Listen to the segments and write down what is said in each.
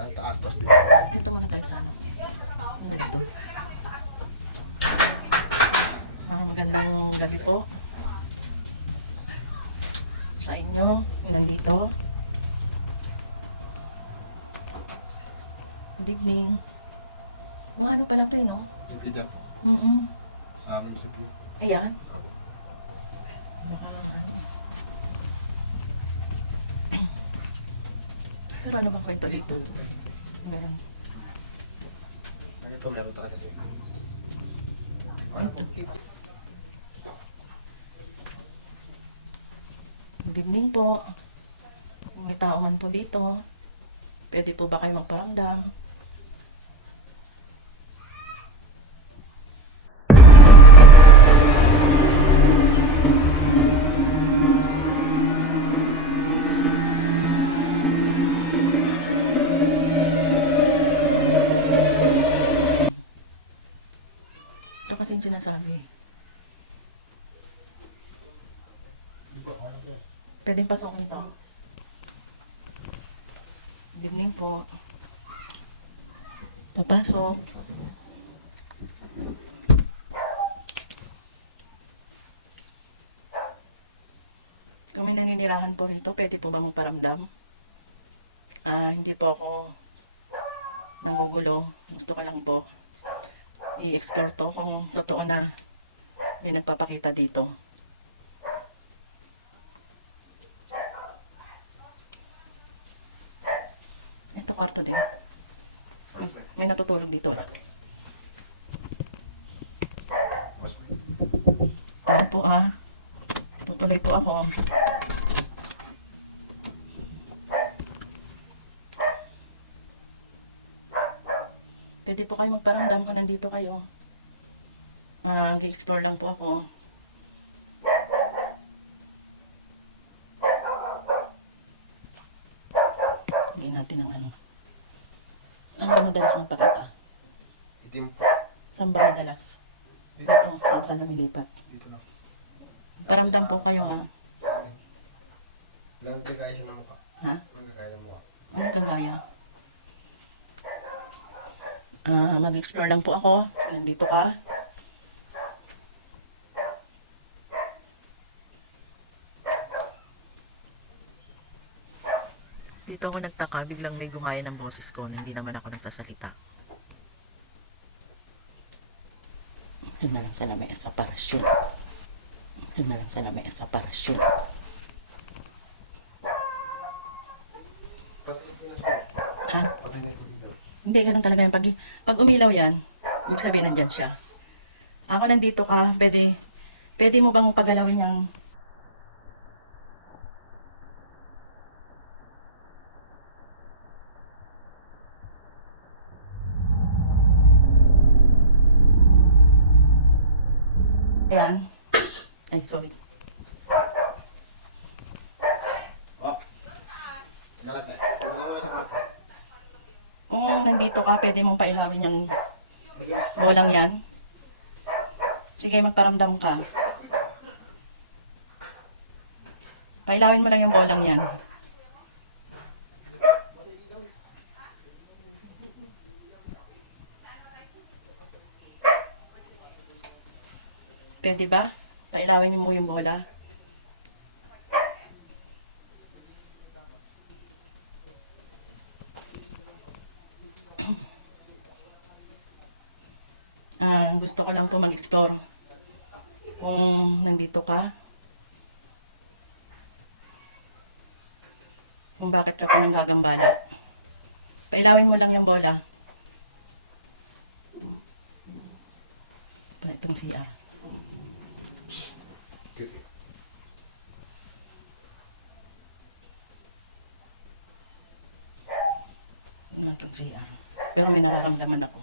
tataas tas dito. Dito mga guys. Ah, magandang gabi po sa inyo nandito. Good evening. Mga ano pa lang tayo, no? Jupiter po. Mm -mm. Sa amin sa po. Ayan. Baka ano. Pero ano bang kwento dito? Meron. Ay, ito meron talaga ito. Ano po? Good evening po. Kung may tao man po dito, pwede po ba kayo magparamdam? Ito kasi yung sinasabi. Pwedeng pasokin to. Good evening po. Papasok. May naninirahan po rito, pwede po ba magparamdam? Ah, hindi po ako nangugulo. Gusto ko lang po i-explore to kung totoo na may nagpapakita dito. Ito kwarto din. May natutulog dito. Po. Tayo po ah. Tutuloy po ako. Pwede po kayo magparamdam kung nandito kayo. Ah, explore lang po ako. Hindi natin ang ano. Ba madalas ang pakita? Itim po. Saan ba madalas? Dito, saan saan lumilipat? Dito na. Paramdam po kayo ha. Lang kagaya siya ng mukha. Ha? Lang kagaya ng mukha. Ano kagaya? Ah, mag-explore lang po ako. Nandito ka. Dito ako nagtaka, biglang may gumaya ng boses ko na hindi naman ako nagsasalita. Yun na lang sa lamay sa parachute. Yun na lang sa lamay sa parachute. Pati ito na siya. Ha? Pati na ito dito. Hindi, ganun talaga yan. Pag, pag umilaw yan, ibig sabihin nandyan siya. Ako nandito ka, pwede, pwede mo bang pagalawin yung... Ayan. Ay, sorry. Oh. Nalat eh. Ano mo na siya mukha? Kung nandito ka, pwede mong pailawin yung bolang yan. Sige, magparamdam ka. Pailawin mo lang yung bolang yan. Pwede ba? Pailawin mo yung bola. Ah, gusto ko lang po mag-explore. Kung nandito ka. Kung bakit ka pa nang gagambala. Pailawin mo lang yung bola. Pa itong siya. Okay. Itong siya. Pero may nararamdaman ako.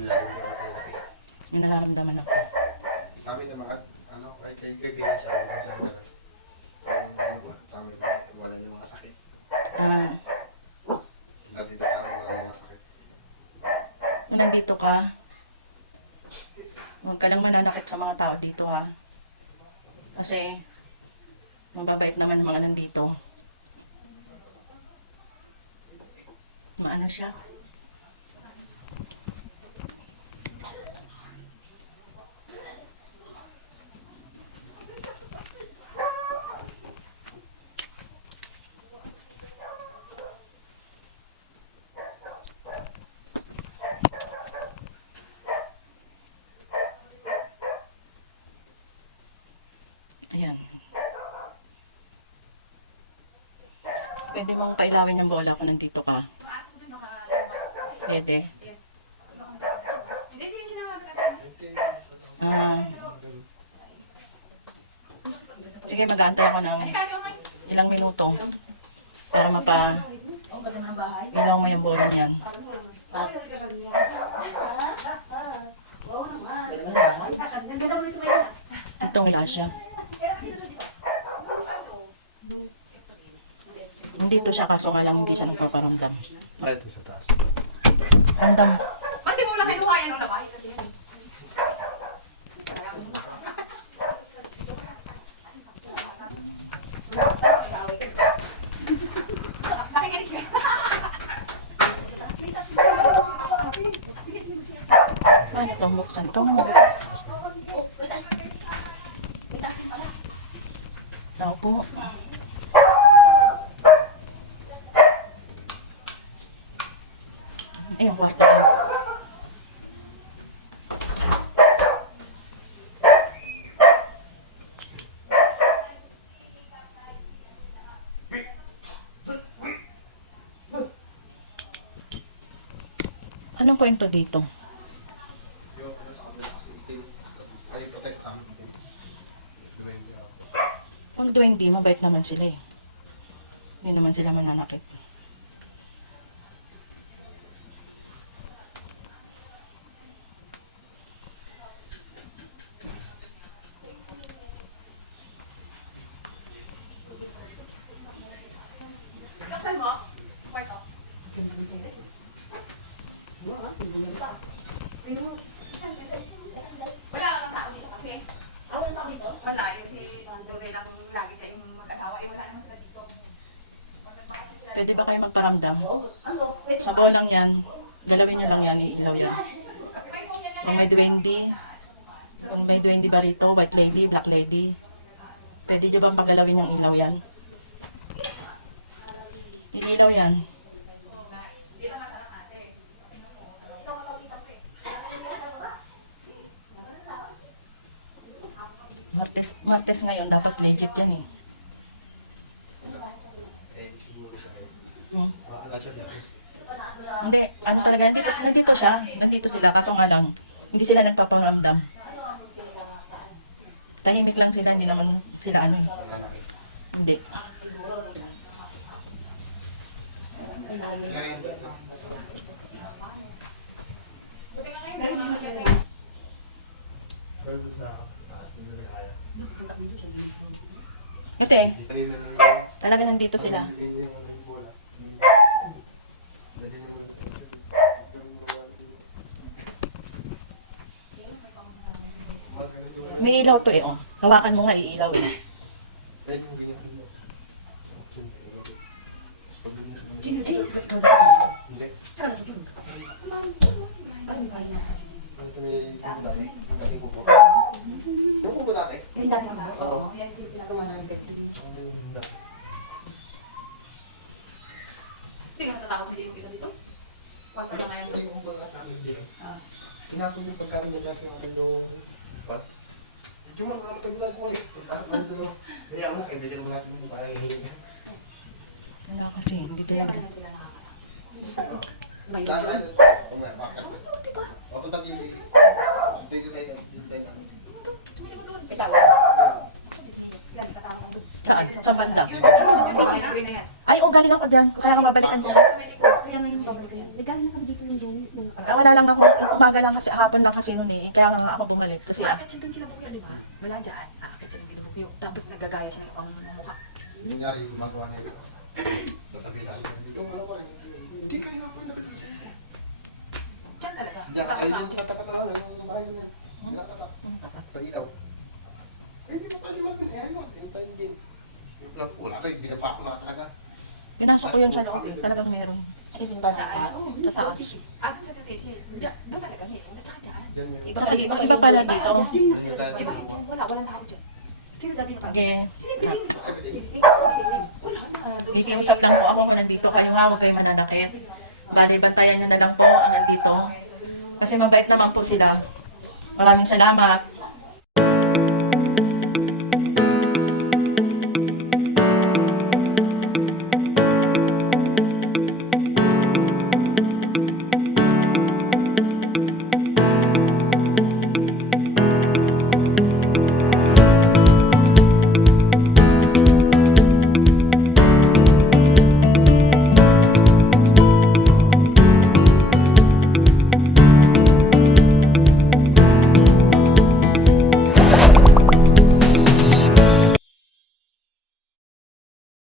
Mo sa May nararamdaman ako. Sa amin naman, ano, kay kay kaibigan siya. Ano sa amin. Ano? Sa amin, wala niya mga sakit. Ah, At dito sa amin, wala mga sakit. kung nandito ka, huwag ka lang mananakit sa mga tao dito ha. Kasi, mababait naman ang mga nandito. Maano siya? Pwede mong pailawin yung bola kung nandito ka. Pwede. Ah. Sige, mag-aantay ako ng ilang minuto para mapa ilaw mo yung bola niyan. Ito wala siya. Dito siya kaso nga lang hindi siya nagpaparamdam. Ay, ito sa taas. Ramdam. Ba't di mo lang kinuha yan nung labay? Kasi yan. Paano itong buksan to? Tao po. Ayun, kwarto yan. Anong kwento dito? Yung ano sa kabila kasi itim. Ay, protect sa amin itim. Duwende ako. Pag duwende, mabait naman sila eh. Hindi naman sila mananakit. Pwede ba kayo magparamdam? Sa bolang yan, galawin nyo lang yan, iilaw yan. Kung may duwende, kung may duwende ba rito, white lady, black lady, pwede nyo bang pagalawin yung ilaw yan? Inilaw yan. Martes, Martes ngayon, dapat legit yan. Eh, siguro siya eh. Hmm. Maala siya dyan. Hindi, ano talaga, nandito, nandito siya, nandito sila, kaso nga lang, hindi sila nagpaparamdam. Tahimik lang sila, hindi naman sila ano eh. Hindi. Kasi, talaga nandito sila. Hindi niya yung bola. Lagyan niya muna sa isip. May ilaw to eh, oh. Hawakan mo nga, iilaw eh. Ayun yung ganyan ano. Sa option. Pag doon na sila- Sino din? Hindi. Saan doon? Ano ba isa? Ano sa may yung dati? Yung dating kubo. Yung kubo dati? Yung dami ba? Oo. Yan yung pinakamanang bet. Ano yung dati? Hindi ka natatakot si Jim isa dito? Kwarto na ngayon. Ay, yung baga namin din. Ah. Tinapon yung pagkain niya sa yung pot. Yung mga mga pag-vlog mo ulit. Ano doon? Kaya mo, kaibigan mo natin yung kaya hihinga. Wala kasi, hindi talaga. May na. Oo nga, bakit? O, punta tayo Daisy. Hintay ko tayo. Hintay ka. Ko ako. Saan? Sa banda. Yung yung. Ay, oh, galing ako dyan. Kaya ka babalikan may likod. Kaya ngayon babalik yan. Nagaling na kami dito yung doon. Wala lang ako, umaga lang kasi, hapon lang kasi noon eh. Kaya nga ako bumalik. Kasi, ah, Aakit siya doon kinabukyo, di ba? Wala dyan. Aakit siya doon kinabukyo. Tapos nagagaya siya ng pang mukha. Yung nangyari, gumagawa na ito. Sasabi sa akin, dito mo na pala. Hindi ka rin ako yung nakikita sa'yo. Diyan talaga. Hindi ako kayo din sa tapat na lang. Ano kayo niya? Sinatapat. Pailaw. Eh, hindi pa pala si Martin. Eh, ano? Hintayin din. Yung vlog ko, wala rin. Binaba ko na talaga. pinasok ko yun sa loob eh. Talagang meron. Ay, pinabasa Saan? ka? Oo, Sa. Ah, doon. Diyan, doon talaga. May, at saka dyan. Iba, iba, iba pala dito. Iba dyan. Wala, walang tao dyan. Sino dati na kami? Sino piling? Ay, pwede. Wala na. Nakikiusap lang po ako kung nandito kayo nga, huwag kayo mananakit. Bali, bantayan nyo na lang po ang nandito. Kasi mabait naman po sila. Maraming salamat.